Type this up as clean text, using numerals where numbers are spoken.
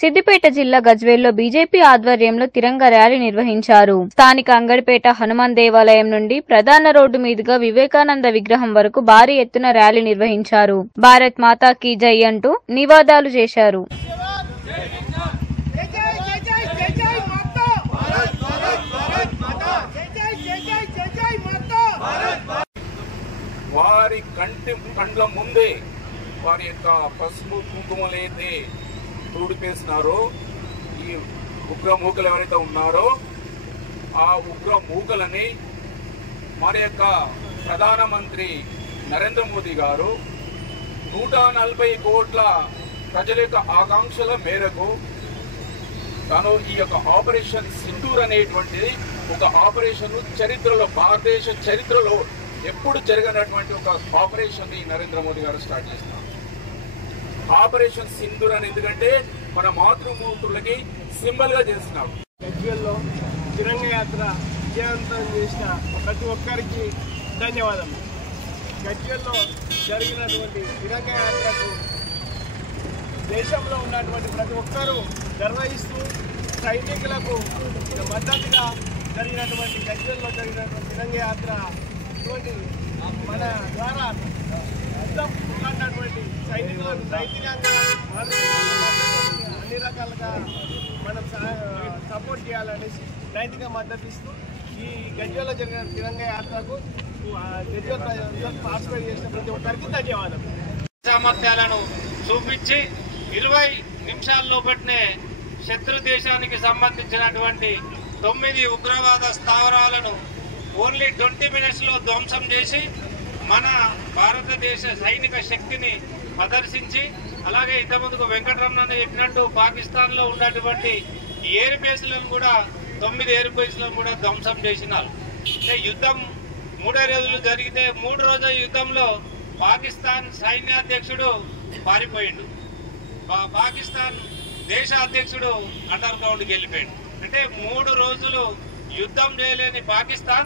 సిద్దిపేట జిల్లా గజ్వేల్లో బీజేపీ ఆధ్వర్యంలో తిరంగ ర్యాలీ నిర్వహించారు. స్థానిక అంగడిపేట హనుమాన్ దేవాలయం నుండి ప్రధాన రోడ్డు మీదుగా వివేకానంద విగ్రహం వరకు భారీ ఎత్తున ర్యాలీ నిర్వహించారు. భారత్ మాతా కీ జై అంటూ నినాదాలు చేశారు. వారి కండ్ల ముందే వారి యొక్క పసుపు కుంకుమలైతే తూడిపేసినారో ఈ ఉగ్ర మూకలు ఎవరైతే ఉన్నారో ఆ ఉగ్ర మూకలని మన యొక్క ప్రధానమంత్రి నరేంద్ర మోదీ గారు 140 కోట్ల ప్రజల యొక్క ఆకాంక్షల మేరకు తాను ఈ యొక్క ఆపరేషన్ సింధూర్ అనేటువంటిది ఒక ఆపరేషన్ చరిత్రలో, భారతదేశ చరిత్రలో ఎప్పుడు జరగనటువంటి ఒక ఆపరేషన్ ని నరేంద్ర మోదీ గారు స్టార్ట్ చేస్తున్నారు. ఆపరేషన్ సింధూర్ అని ఎందుకంటే మన మాతృమూర్తులకి సింబల్ గా చేస్తున్నారు. గజ్వేల్లో తిరంగ యాత్ర విజయవంతం చేసిన ప్రతి ఒక్కరికి ధన్యవాదాలు. గజ్వేల్లో జరిగినటువంటి తిరంగ యాత్రకు దేశంలో ఉన్నటువంటి ప్రతి ఒక్కరూ నిర్వహిస్తూ సైనికులకు మద్దతుగా జరిగినటువంటి గజ్వేల్లో జరిగినటువంటి తిరంగ యాత్ర ఇటువంటి మన ద్వారా ఉన్నటువంటి సైనికులకు నైతికంగా అన్ని రకాలుగా మనం సపోర్ట్ చేయాలనేసి నైతిక మద్దతు ఇస్తూ ఈ గజ్వేల్లో జరిగిన తిరంగ యాత్రకు గజ్వేల్ ప్రజలందరూ పార్టిసిపేట్ చేసిన ప్రతి ఒక్కరికి ధన్యవాదాలు. సామర్థ్యాలను చూపించి 20 నిమిషాల్లో పట్టినే శత్రు దేశానికి సంబంధించినటువంటి 9 ఉగ్రవాద స్థావరాలను ఓన్లీ 20 మినిట్స్ లో ధ్వంసం చేసి మన భారతదేశ సైనిక శక్తిని ప్రదర్శించి, అలాగే ఇంతకుముందుకు వెంకటరమణ చెప్పినట్టు పాకిస్తాన్ లో ఉన్నటువంటి ఎయిర్ బేస్లను కూడా 9 ఎయిర్ బేస్లను కూడా ధ్వంసం చేసినారు. అంటే యుద్ధం 3 రోజులు జరిగితే 3 రోజుల యుద్ధంలో పాకిస్తాన్ సైన్యాధ్యక్షుడు పారిపోయిండు, పాకిస్తాన్ దేశ అధ్యక్షుడు అండర్ గ్రౌండ్కి వెళ్ళిపోయాడు. అంటే 3 రోజులు యుద్ధం చేయలేని పాకిస్తాన్